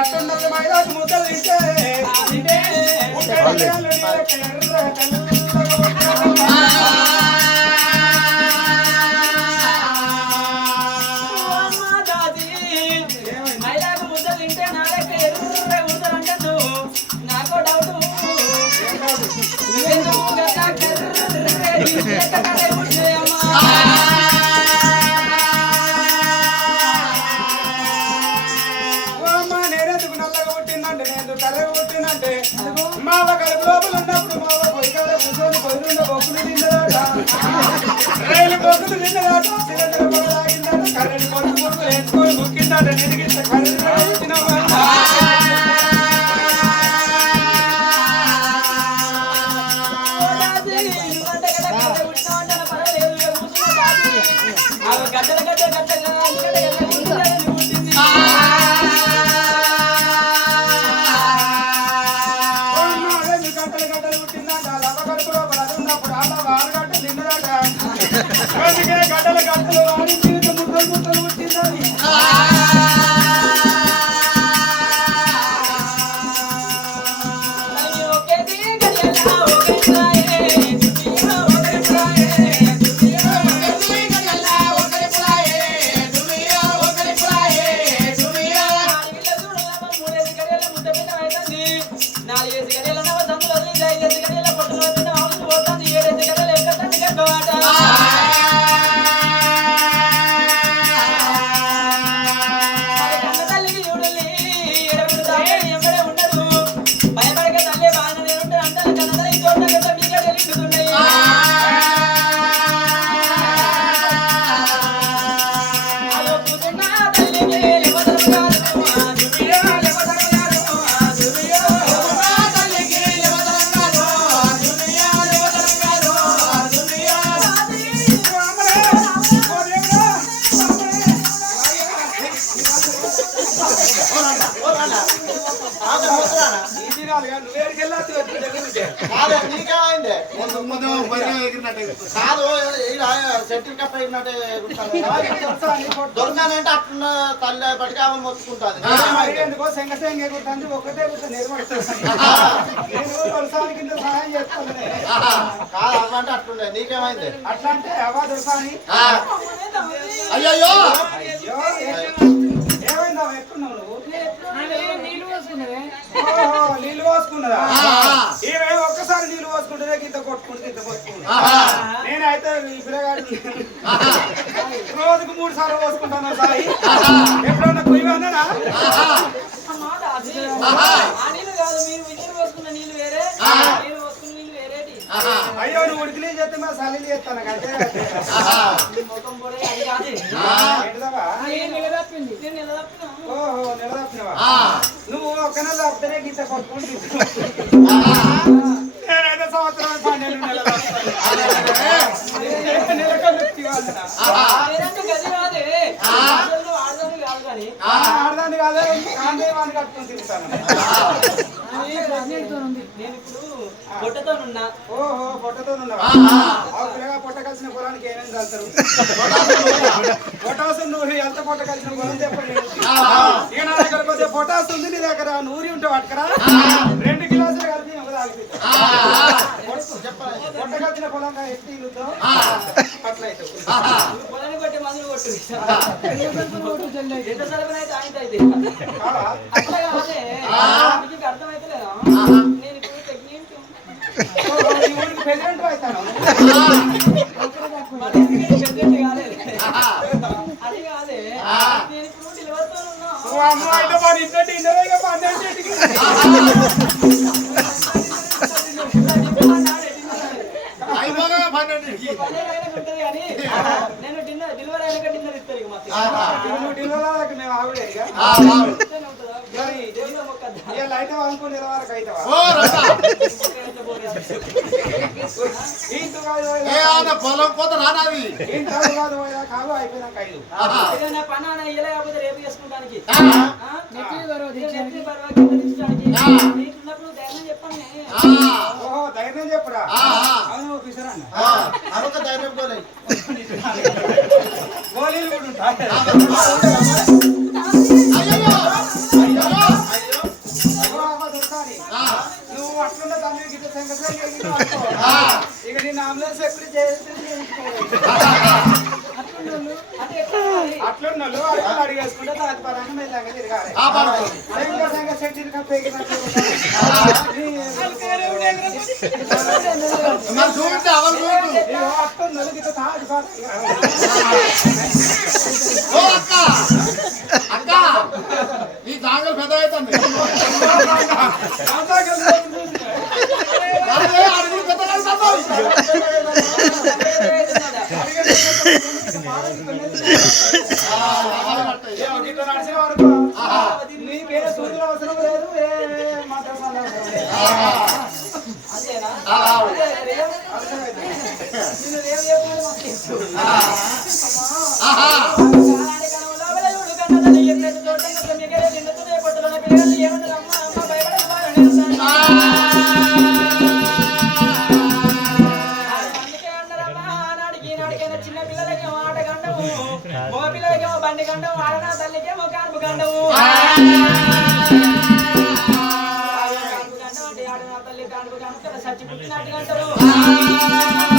అట్టున్నది మైదాకు ముద్దలు తింటే మైదాకు ముద్దలు తింటే నా దగ్గర ఎర్ర ఉడతారంటాను నాకో డౌట్ మావ కడుపు లోపల ఉన్నప్పుడు మావ పొయ్యికాడ కూర్చొని పొయ్యిలుండ బొక్కులు తిన్నదాట రైలు బొక్కులు తిన్నదాట సిలిండర్ పొగ తాగిందాట కరెంట్ బొక్కులు వేసుకొని ముక్కిందాట నిరిగిస్తే కరెంట్ గడ్డల గడ్డ అందుకే గడ్డలు గడ్డలు వాడి జీవితం ముద్దలు ముద్దలు పుట్టిందని దొరకానంటే అట్లా తల్లి పట్టుకు ఆమె మొత్తుకుంటుంది ఒకటే సహాయం చేస్తాను కాదు అవ్వంటే అట్లుండే నీకేమైంది అట్లా అంటే అవా దొరకాని అయ్యో ఏమైందా ఎక్కున్నావు నువ్వు నీళ్ళు పోసుకున్నదా ఈమె ఒక్కసారి నీళ్ళు పోసుకుంటే గింత కొట్టుకుంటే గింత పోసుకుంటా నేనైతే ఈ పిల్లగాడికి రోజుకు 3 సార్లు పోసుకుంటాను సాయి ఎప్పుడన్నా కుయ్యమన్నానా అయ్యో నువ్వు ఉడికి నీళ్ళు చేస్తే మా సలీలు చేస్తాను అంటే ఓహో నిలదప్పినవా నువ్వు ఒక్క నెల తప్పితేనే గింత కొట్టుకుంటూ నేనైతే సంవత్సరం 12 నెలలు ఆడదాన్ని కాదే కాందేవాన్ని కట్టుకుని తిరుగుతాను నేను ఇప్పుడు పొట్టతోనున్నా ఓహో పొట్టతోనున్నావా పిల్లగా పొట్ట కలిసిన పొలానికి ఏమేమి కలుతారు పొటాసు నువ్వు ఎంత పొట్ట కలిసిన పొలం చెప్పండి ఇక నా దగ్గరకు వస్తే పొటాసు ఉంది నీ దగ్గర నూరి ఉంటే పట్టుకరా 2 కిలోలు కలిపి పొట్ట కలిసిన పొలంగా ఎత్తి అట్లయితే పొలాన్ని బట్టి మందులు కొట్టు ఎంత సరఫరైతే ఆయన అయితే అట్లా కాదే మీకు అర్థమైతే లేదా నేను ఇప్పుడు ప్రెగ్నెంట్ ప్రెసిడెంట్ అవుతాను అది కాదే నేను ఇప్పుడు డెలివరీతో ఉన్నా అయితే మన ఇంటి ఇండోగా 12 నేను డెలివరీ అయినాక డిన్నర్ ఇస్తారు ఇక నువ్వు డెలివరీ మేము ఆవిడే అయితే అనుకుని నిలవరకు అవుతావా పొలం పోతే రానాది కాదు అయిపోయినాక 5 ఏదైనా పని ఇవ్వలేకపోతే రేపు చేసుకుంటానికి నీకున్నప్పుడు ధైర్యం చెప్పండి ఓహో ధైర్యం చెప్పురా అవును పిసరా అదొక ధైర్యం పోలే గోళీలు కూడా ఉంటాయి వాళ్ళు అడుగులు అడిగేసుకుంటే తాతి పరంగా మెల్లగా తిరగాలి ఆ పడుతుంది. సంగ చెట్టు కప్పేకినట్టు మరి చూడండి అవలు చూడు. అక్క నలుగుతో తాటి ఓ అక్క అక్క ఈ జాగలు పెద్ద అవుతుంది. అడుగులు పెద్ద నడిచిన వరకు నీకేదో సూర్యులు అవసరం లేదు ఏ మాత్రం అవసరం లేదు అంతేనా ఆ. నిన్ను రేపు చెప్పమని మాకు తెలుసు. ఆహా కాలానికి కనుమలోపల చూడు కన్నతల్లి ఎన్నెత్తు తోటంగా ప్రమిగలే నిన్నెత్తు రేపట్టులోన పిల్లగాళ్ళు ఏమంటారు అమ్మ అమ్మ భయపడకు బాగా అందుకే అన్నారమ్మా ఆనాడికి ఈనాడికైనా చిన్న పిల్లలకేమో ఆట గండము మగ పిల్లలకేమో బండి గండము ఆడనా తల్లికేమో కానుపు గండము కానుపు గండం అంటే ఆడనా తల్లి కానుపు గండం కదా సచ్చి పుట్టినట్టు అంటారు